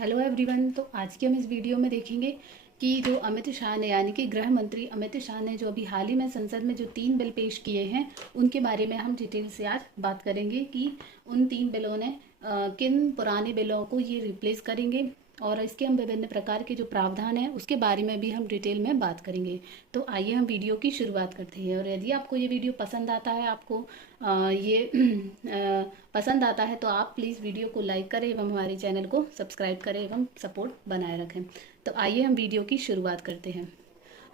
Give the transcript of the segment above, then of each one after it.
Hello everyone. तो आज के हम इस वीडियो में देखेंगे कि जो अमित शाह ने यानी कि गृह मंत्री अमित शाह ने जो अभी हाल ही में संसद में जो 3 बिल पेश किए हैं उनके बारे में हम डिटेल से आज बात करेंगे कि उन 3 बिलों ने किन पुराने बिलों को ये रिप्लेस करेंगे और इसके हम विभिन्न प्रकार के जो प्रावधान हैं उसके बारे में भी हम डिटेल में बात करेंगे। तो आइए हम वीडियो की शुरुआत करते हैं। और यदि आपको ये वीडियो पसंद आता है, आपको पसंद आता है तो आप प्लीज़ वीडियो को लाइक करें एवं हमारे चैनल को सब्सक्राइब करें एवं सपोर्ट बनाए रखें। तो आइए हम वीडियो की शुरुआत करते हैं।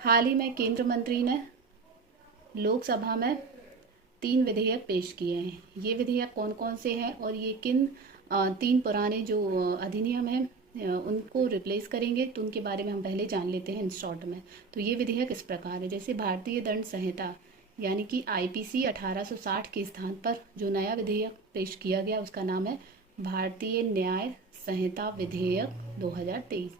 हाल ही में केंद्र मंत्री ने लोकसभा में 3 विधेयक पेश किए हैं। ये विधेयक कौन कौन से हैं और ये किन 3 पुराने जो अधिनियम हैं उनको रिप्लेस करेंगे, तो उनके बारे में हम पहले जान लेते हैं इन शॉर्ट में। तो ये विधेयक इस प्रकार है, जैसे भारतीय दंड संहिता यानी कि आईपीसी 1860 के स्थान पर जो नया विधेयक पेश किया गया उसका नाम है भारतीय न्याय संहिता विधेयक 2023।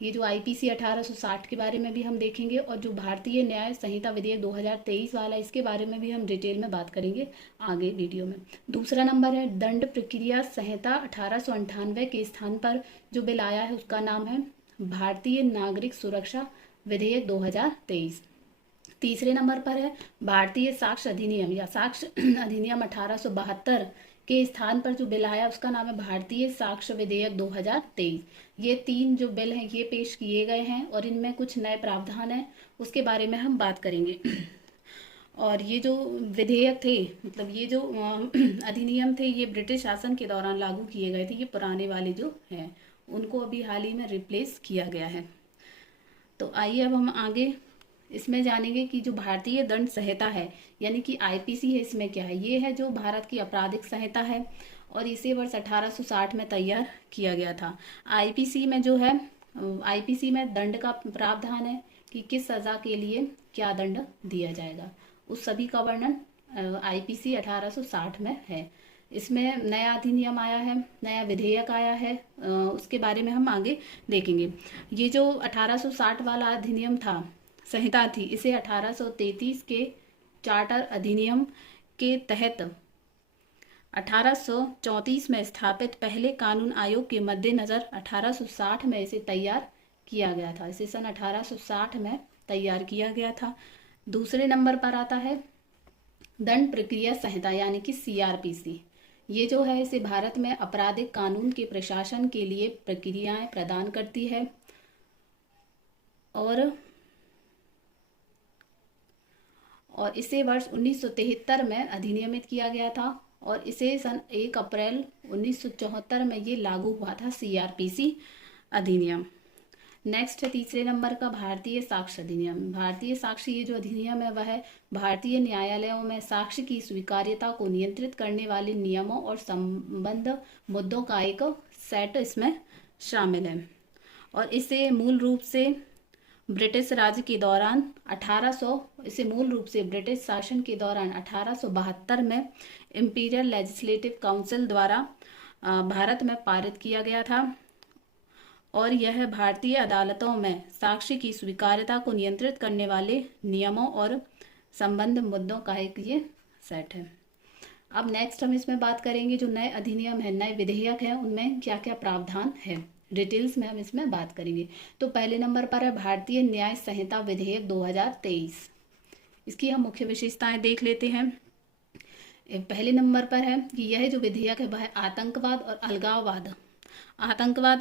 ये जो आईपीसी 1860 के बारे में भी हम देखेंगे और जो भारतीय न्याय संहिता विधेयक 2023 वाला इसके बारे में भी हम डिटेल में बात करेंगे आगे वीडियो में। दूसरा नंबर है दंड प्रक्रिया संहिता 1898 के स्थान पर जो बिल आया है उसका नाम है भारतीय नागरिक सुरक्षा विधेयक 2023। तीसरे नंबर पर है भारतीय साक्ष्य अधिनियम या साक्ष्य अधिनियम 1872 के स्थान पर जो बिल आया उसका नाम है भारतीय साक्ष्य विधेयक 2023। ये 3 जो बिल हैं ये पेश किए गए हैं और इनमें कुछ नए प्रावधान हैं उसके बारे में हम बात करेंगे। और ये जो विधेयक थे, मतलब ये जो अधिनियम थे, ये ब्रिटिश शासन के दौरान लागू किए गए थे। ये पुराने वाले जो हैं उनको अभी हाल ही में रिप्लेस किया गया है। तो आइए अब हम आगे इसमें जानेंगे कि जो भारतीय दंड संहिता है यानी कि आईपीसी है, इसमें क्या है। ये है जो भारत की आपराधिक संहिता है और इसे वर्ष 1860 में तैयार किया गया था। आईपीसी में जो है, आईपीसी में दंड का प्रावधान है कि किस सजा के लिए क्या दंड दिया जाएगा, उस सभी का वर्णन आईपीसी 1860 में है। इसमें नया अधिनियम आया है, नया विधेयक आया है, उसके बारे में हम आगे देखेंगे। ये जो 1860 वाला अधिनियम था, संहिता थी, इसे 1833 के चार्टर अधिनियम के तहत 1834 में स्थापित पहले कानून आयोग के मद्देनजर 1860 में इसे तैयार किया गया था। इसे सन 1860 में तैयार किया गया था। दूसरे नंबर पर आता है दंड प्रक्रिया संहिता यानी कि सीआरपीसी। ये जो है इसे भारत में आपराधिक कानून के प्रशासन के लिए प्रक्रियाएं प्रदान करती है और इसे वर्ष 1973 में अधिनियमित किया गया था और इसे सन 1 अप्रैल 1974 में ये लागू हुआ था सीआरपीसी अधिनियम। नेक्स्ट है तीसरे नंबर का भारतीय साक्ष्य अधिनियम। भारतीय साक्ष्य ये जो अधिनियम है वह है भारतीय न्यायालयों में साक्ष्य की स्वीकार्यता को नियंत्रित करने वाले नियमों और संबंध मुद्दों का एक सेट इसमें शामिल है और इसे मूल रूप से ब्रिटिश राज के दौरान इसे मूल रूप से ब्रिटिश शासन के दौरान 1872 में इंपीरियल लेजिस्लेटिव काउंसिल द्वारा भारत में पारित किया गया था और यह भारतीय अदालतों में साक्ष्य की स्वीकार्यता को नियंत्रित करने वाले नियमों और संबंध मुद्दों का एक ये सेट है। अब नेक्स्ट हम इसमें बात करेंगे जो नए अधिनियम है, नए विधेयक हैं, उनमें क्या क्या प्रावधान है, डिटेल्स में हम इसमें बात करेंगे। तो पहले नंबर पर है भारतीय न्याय संहिता विधेयक 2023। इसकी हम मुख्य विशेषताएं देख लेते हैं। पहले नंबर पर है कि यह जो विधेयक है वह आतंकवाद,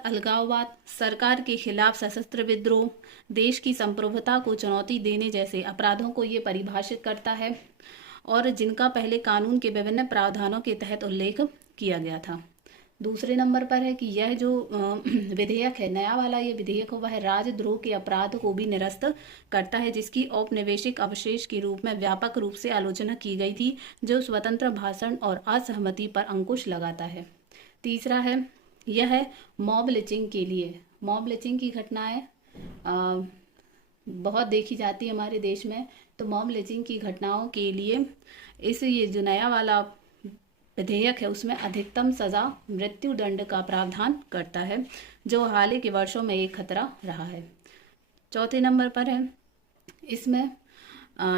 अलगाववाद, सरकार के खिलाफ सशस्त्र विद्रोह, देश की संप्रभुता को चुनौती देने जैसे अपराधों को ये परिभाषित करता है और जिनका पहले कानून के विभिन्न प्रावधानों के तहत उल्लेख किया गया था। दूसरे नंबर पर है कि यह जो विधेयक है, नया वाला ये विधेयक वह राजद्रोह के अपराध को भी निरस्त करता है, जिसकी औपनिवेशिक अवशेष के रूप में व्यापक रूप से आलोचना की गई थी, जो स्वतंत्र भाषण और असहमति पर अंकुश लगाता है। तीसरा है यह है मॉब लिंचिंग के लिए। मॉब लिंचिंग की घटनाएं बहुत देखी जाती है हमारे देश में, तो मॉब लिंचिंग की घटनाओं के लिए ये जो नया वाला विधेयक है उसमें अधिकतम सजा मृत्यु दंड का प्रावधान करता है, जो हाल के वर्षों में एक खतरा रहा है। चौथे नंबर पर है इसमें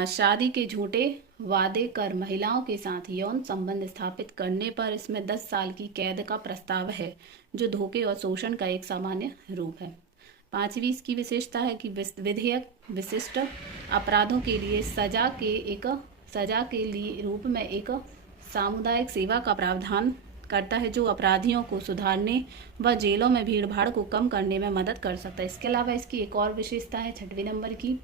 शादी के झूठे वादे कर महिलाओं के साथ यौन संबंध स्थापित करने पर इसमें 10 साल की कैद का प्रस्ताव है, जो धोखे और शोषण का एक सामान्य रूप है। 5वीं इसकी विशेषता है कि विधेयक विशिष्ट अपराधों के लिए सजा के लिए रूप में एक सामुदायिक सेवा का प्रावधान करता है, जो अपराधियों को सुधारने व जेलों में भीड़ भाड़ को कम करने में मदद कर सकता है। इसके अलावा इसकी एक और विशेषता है 6वें नंबर की,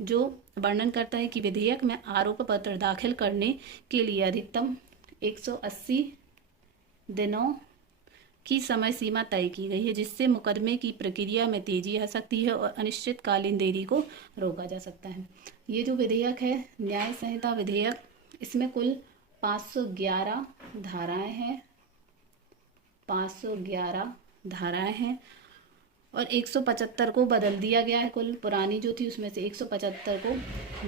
जो वर्णन करता है कि विधेयक में आरोप पत्र दाखिल करने के लिए अधिकतम 180 दिनों की समय सीमा तय की गई है, जिससे मुकदमे की प्रक्रिया में तेजी आ सकती है और अनिश्चितकालीन देरी को रोका जा सकता है। ये जो विधेयक है न्याय संहिता विधेयक, इसमें कुल 511 धाराएं हैं, 511 धाराएं हैं और 175 को बदल दिया गया है। कुल पुरानी जो थी उसमें से 175 को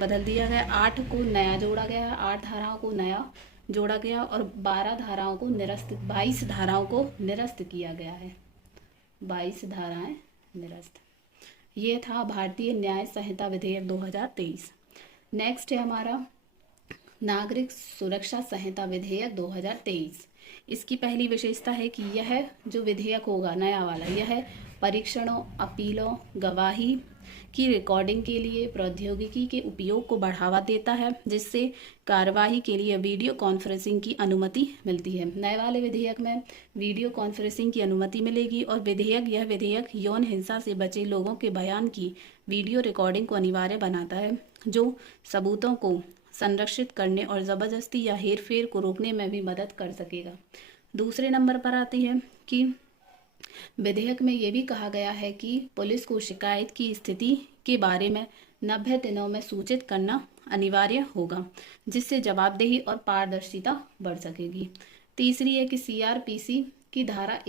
बदल दिया गया, 8 को नया जोड़ा गया है, 8 धाराओं को नया जोड़ा गया और 22 धाराओं को निरस्त किया गया है। 22 धाराएं निरस्त। ये था भारतीय न्याय संहिता विधेयक 2023। नेक्स्ट है हमारा नागरिक सुरक्षा संहिता विधेयक 2023। इसकी पहली विशेषता है कि यह जो विधेयक होगा नया वाला, यह परीक्षणों, अपीलों, गवाही की रिकॉर्डिंग के लिए प्रौद्योगिकी के उपयोग को बढ़ावा देता है, जिससे कार्यवाही के लिए वीडियो कॉन्फ्रेंसिंग की अनुमति मिलती है। नए वाले विधेयक में वीडियो कॉन्फ्रेंसिंग की अनुमति मिलेगी और यह विधेयक यौन हिंसा से बचे लोगों के बयान की वीडियो रिकॉर्डिंग को अनिवार्य बनाता है, जो सबूतों को संरक्षित करने और ज़बरदस्ती या हेरफेर को रोकने में भी मदद कर सकेगा। दूसरे नंबर पर आती है कि विधेयक में ये भी कहा गया है कि पुलिस को शिकायत की स्थिति के बारे में 90 दिनों में सूचित करना अनिवार्य होगा, जिससे जवाबदेही और पारदर्शिता बढ़ सकेगी। तीसरी है कि सीआरपीसी की धारा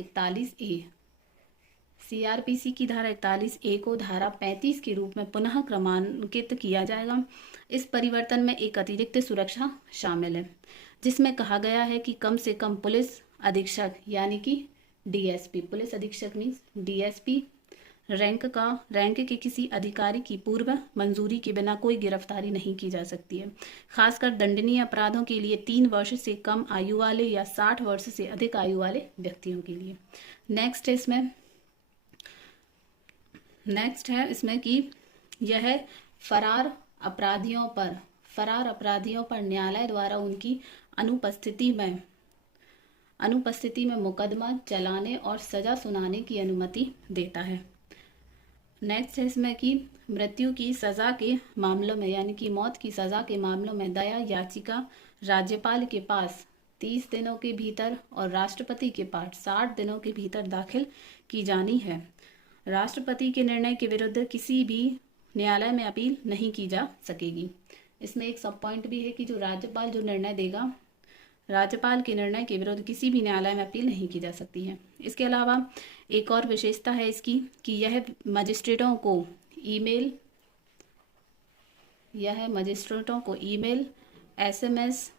41A को धारा 35 के रूप में पुनः क्रमांकित किया जाएगा। इस परिवर्तन में एक अतिरिक्त सुरक्षा शामिल है, जिसमें कहा गया है कि कम से कम पुलिस अधीक्षक यानी कि डीएसपी, पुलिस अधीक्षक मीन्स डीएसपी रैंक के किसी अधिकारी की पूर्व मंजूरी के बिना कोई गिरफ्तारी नहीं की जा सकती है, खासकर दंडनीय अपराधों के लिए 3 वर्ष से कम आयु वाले या 60 वर्ष से अधिक आयु वाले व्यक्तियों के लिए। नेक्स्ट है इसमें कि यह फरार अपराधियों पर न्यायालय द्वारा उनकी अनुपस्थिति में मुकदमा चलाने और सजा सुनाने की अनुमति देता है। नेक्स्ट है इसमें कि मृत्यु की सजा के मामलों में यानी कि मौत की सजा के मामलों में दया याचिका राज्यपाल के पास 30 दिनों के भीतर और राष्ट्रपति के पास 60 दिनों के भीतर दाखिल की जानी है। राष्ट्रपति के निर्णय के विरुद्ध किसी भी न्यायालय में अपील नहीं की जा सकेगी। इसमें एक सब पॉइंट भी है कि जो राज्यपाल जो निर्णय देगा, राज्यपाल के निर्णय के विरुद्ध किसी भी न्यायालय में अपील नहीं की जा सकती है। इसके अलावा एक और विशेषता है इसकी कि यह मजिस्ट्रेटों को ईमेल, SMS,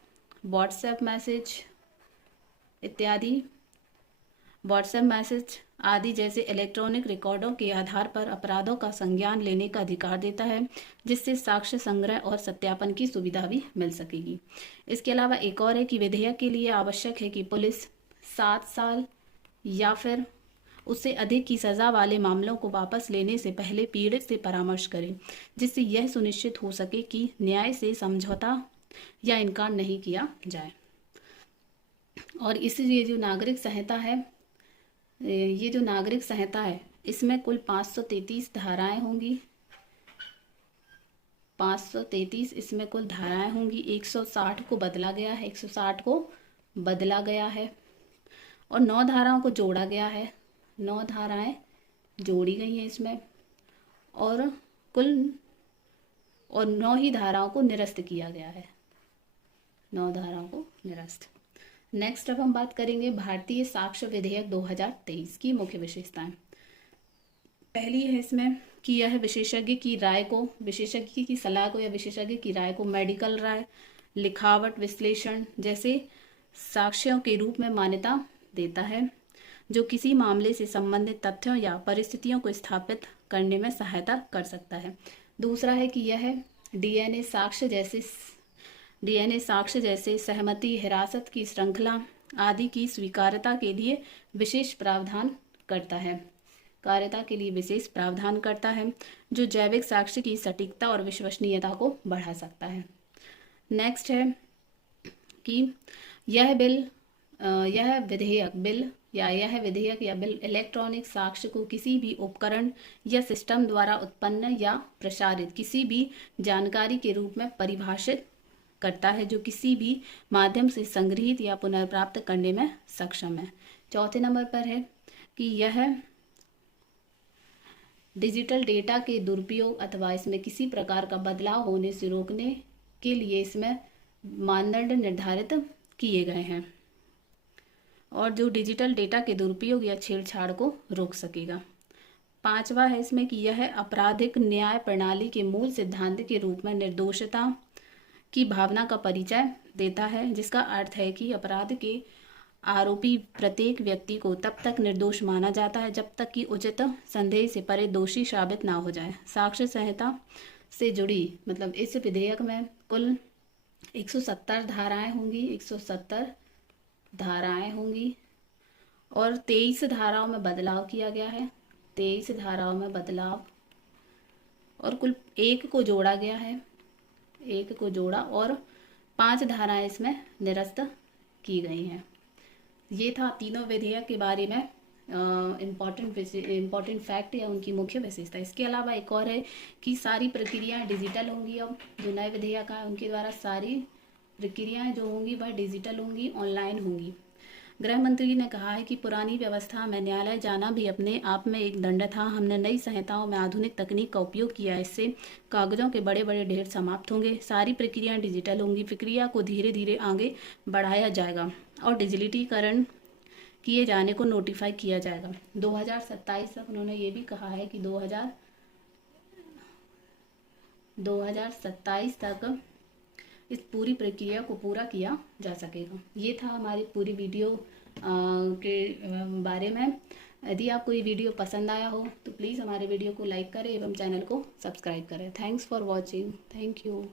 व्हाट्सएप मैसेज आदि जैसे इलेक्ट्रॉनिक रिकॉर्डों के आधार पर अपराधों का संज्ञान लेने का अधिकार देता है, जिससे साक्ष्य संग्रह और सत्यापन की सुविधा भी मिल सकेगी। इसके अलावा एक और है कि विधेयक के लिए आवश्यक है कि पुलिस 7 साल या फिर उससे अधिक की सजा वाले मामलों को वापस लेने से पहले पीड़ित से परामर्श करे, जिससे यह सुनिश्चित हो सके कि न्याय से समझौता या इनकार नहीं किया जाए। और इसलिए जो नागरिक संहिता है इसमें कुल 533 धाराएं होंगी। 533 इसमें कुल धाराएं होंगी। 160 को बदला गया है और 9 धाराओं को जोड़ा गया है। 9 धाराएं जोड़ी गई हैं इसमें और 9 ही धाराओं को निरस्त किया गया है। 9 धाराओं को निरस्त। नेक्स्ट अब हम बात करेंगे भारतीय साक्ष्य विधेयक 2023 की मुख्य विशेषताएं। पहली है इसमें कि यह विशेषज्ञ की सलाह को या विशेषज्ञ की राय को मेडिकल राय, लिखावट, विश्लेषण जैसे साक्ष्यों के रूप में मान्यता देता है, जो किसी मामले से संबंधित तथ्यों या परिस्थितियों को स्थापित करने में सहायता कर सकता है। दूसरा है कि यह डीएनए साक्ष्य जैसे सहमति, हिरासत की श्रृंखला, आदि की स्वीकार्यता के लिए विशेष प्रावधान करता है। कार्यता के लिए विशेष प्रावधान करता है, जो जैविक साक्ष्य की सटीकता और विश्वसनीयता को बढ़ा सकता है। नेक्स्ट है कि यह विधेयक या बिल इलेक्ट्रॉनिक साक्ष्य को किसी भी उपकरण या सिस्टम द्वारा उत्पन्न या प्रसारित किसी भी जानकारी के रूप में परिभाषित करता है, जो किसी भी माध्यम से संग्रहित या पुनर्प्राप्त करने में सक्षम है। चौथे नंबर पर है कि यह डिजिटल डेटा के दुरुपयोग अथवा इसमें किसी प्रकार का बदलाव होने से रोकने के लिए इसमें मानदंड निर्धारित किए गए हैं, और जो डिजिटल डेटा के दुरुपयोग या छेड़छाड़ को रोक सकेगा। पांचवा है इसमें कि यह आपराधिक न्याय प्रणाली के मूल सिद्धांत के रूप में निर्दोषता की भावना का परिचय देता है, जिसका अर्थ है कि अपराध के आरोपी प्रत्येक व्यक्ति को तब तक निर्दोष माना जाता है जब तक कि उचित संदेह से परे दोषी साबित ना हो जाए। साक्ष्य संहिता से जुड़ी मतलब इस विधेयक में कुल 170 धाराएं होंगी, 170 धाराएं होंगी और 23 धाराओं में बदलाव किया गया है। 23 धाराओं में बदलाव और कुल 1 को जोड़ा गया है, 1 को जोड़ा और 5 धाराएं इसमें निरस्त की गई हैं। ये था तीनों विधेयक के बारे में इम्पॉर्टेंट फैक्ट या उनकी मुख्य विशेषता। इसके अलावा एक और है कि सारी प्रक्रियाएं डिजिटल होंगी। अब जो नए विधेयक है उनके द्वारा सारी प्रक्रियाएं जो होंगी वह डिजिटल होंगी, ऑनलाइन होंगी। गृह मंत्री ने कहा है कि पुरानी व्यवस्था में न्यायालय जाना भी अपने आप में एक दंड था। हमने नई संहिताओं में आधुनिक तकनीक का उपयोग किया, इससे कागजों के बड़े बड़े ढेर समाप्त होंगे। सारी प्रक्रियाएं डिजिटल होंगी। प्रक्रिया को धीरे धीरे आगे बढ़ाया जाएगा और डिजिटलीकरण किए जाने को नोटिफाई किया जाएगा। 2027 तक उन्होंने ये भी कहा है कि 2027 तक इस पूरी प्रक्रिया को पूरा किया जा सकेगा। ये था हमारी पूरी वीडियो के बारे में। यदि आपको ये वीडियो पसंद आया हो तो प्लीज़ हमारे वीडियो को लाइक करें एवं चैनल को सब्सक्राइब करें। Thanks for watching. Thank you.